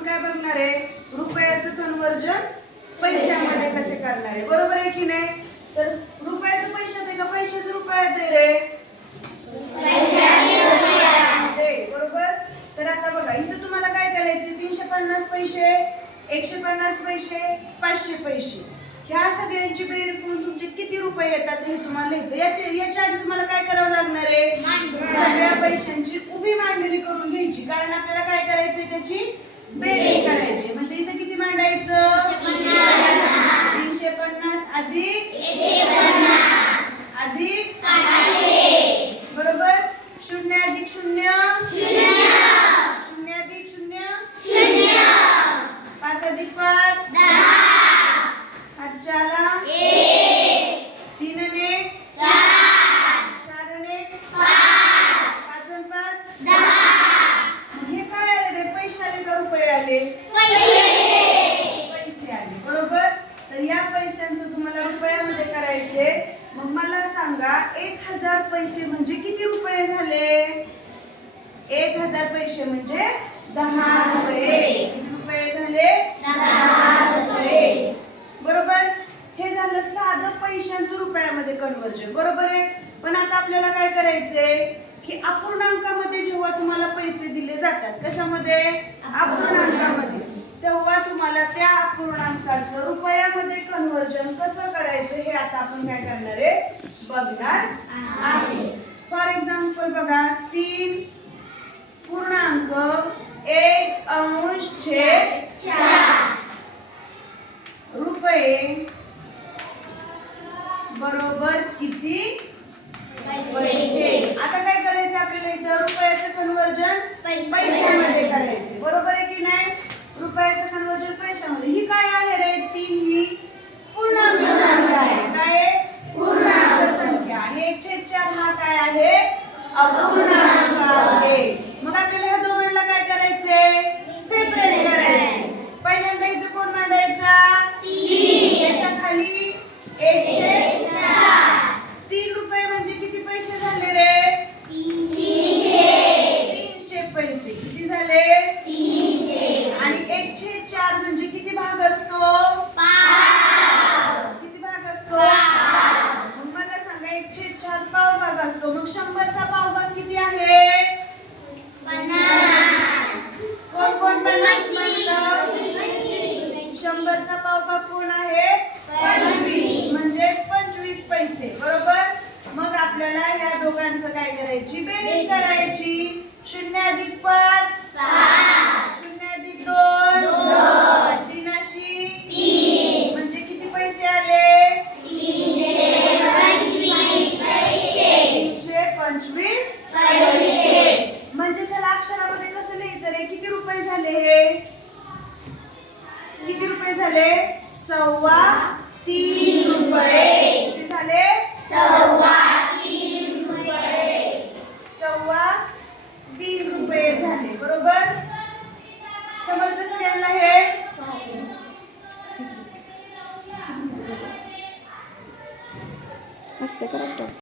आपण काय बघणार आहे, रुपयाचं कन्वर्जन पैशामध्ये कसे करणार आहे, बरोबर आहे की नाही. तर रुपयाचं पैशात आहे का पैशाचं रुपयात आहे रे, बरोबर. तर आता बघा इथं तुम्हाला काय करायचे, 350 पैसे, 150 पैसे, 500 पैसे, ह्या सगळ्यांची बेरीज करून तुमचे किती रुपये येतात हे तुम्हाला लिहायचं. याच्या आधी तुम्हाला काय करावं लागणार आहे, सगळ्या पैशांची उभी मांडणी करून घ्यायची, कारण आपल्याला काय करायचंय त्याची बेरीज करायची. म्हणजे इथं किती मांडायचं, 350 अधिक 500, बरोबर. 0 अधिक 0 0 अधिक 0 5 अधिक 5 5 3 ने 4 ने 5 आणि 5 10. हे काय आले रे, पैसे आले का रुपये आले, पैसे आले, बरोबर. तर या पैशांचं तुम्हाला रुपयामध्ये करायचे. मग मला सांगा 1000 पैसे म्हणजे किती रुपये झाले, 1000 पैसे म्हणजे 10 रुपये. किती रुपये झाले, 10 रुपये, बरोबर. हे झालं साधं पैशांचं रुपयामध्ये कन्वर्जन, बरोबर आहे. पण आता आपल्याला काय करायचंय की अपूर्णांकामध्ये जेव्हा तुम्हाला पैसे दिले जातात, कशामध्ये, अपूर्णांकामध्ये, तेव्हा तुम्हाला त्या अपूर्णांकाचं रुपयामध्ये कन्वर्जन कसं करायचं हे आता आपण काय करणार आहे, बघणार आहे. फॉर एक्झाम्पल बघा, 3 पूर्णांक 1/4 रुपये बरोबर किती पैसे. आता काय करायचं आपल्याला, इथं रुपयाचं कन्वर्जन पैशामध्ये करायचे, बरोबर आहे की नाही. रुपयाचं कन्वर्जन पैशामध्ये, ही काय आहे रे, 3 ही पूर्णांक संख्या आहे, काय पूर्णांक संख्या, आणि 1/4 हा काय आहे, अपूर्णांक आहे. मग आपल्याला ह्या दोघांना काय करायचंय, सेपरेट करायचे. पहिल्यांदा इथे कोण मांडायचा, 3, याच्या खाली 1/4. 3 रुपये म्हणजे किती पैसे झाले रे, 300 पैसे. किती झाले, 300. आणि 1/4 म्हणजे किती भाग असतो, 5. किती भाग असतो, 5. मग मला सांगा 1/4 पाव भाग असतो. मग 100चा पाव भाग किती आहे, 50. कोण कोण 50 म्हणलं, 100चा पाव भाग कोण आहे, 25, म्हणजेच 25 पैसे, बरोबर. मग आपल्याला ह्या दोघांचं काय करायची, बेरीज करायची. 0 अधिक 5 0 अधिक 2 3 म्हणजे किती पैसे आले, 325 पैसे. म्हणजे चला अक्षरामध्ये कसं लिहायचं रे, किती रुपये झाले, हे किती रुपये झाले, 1.25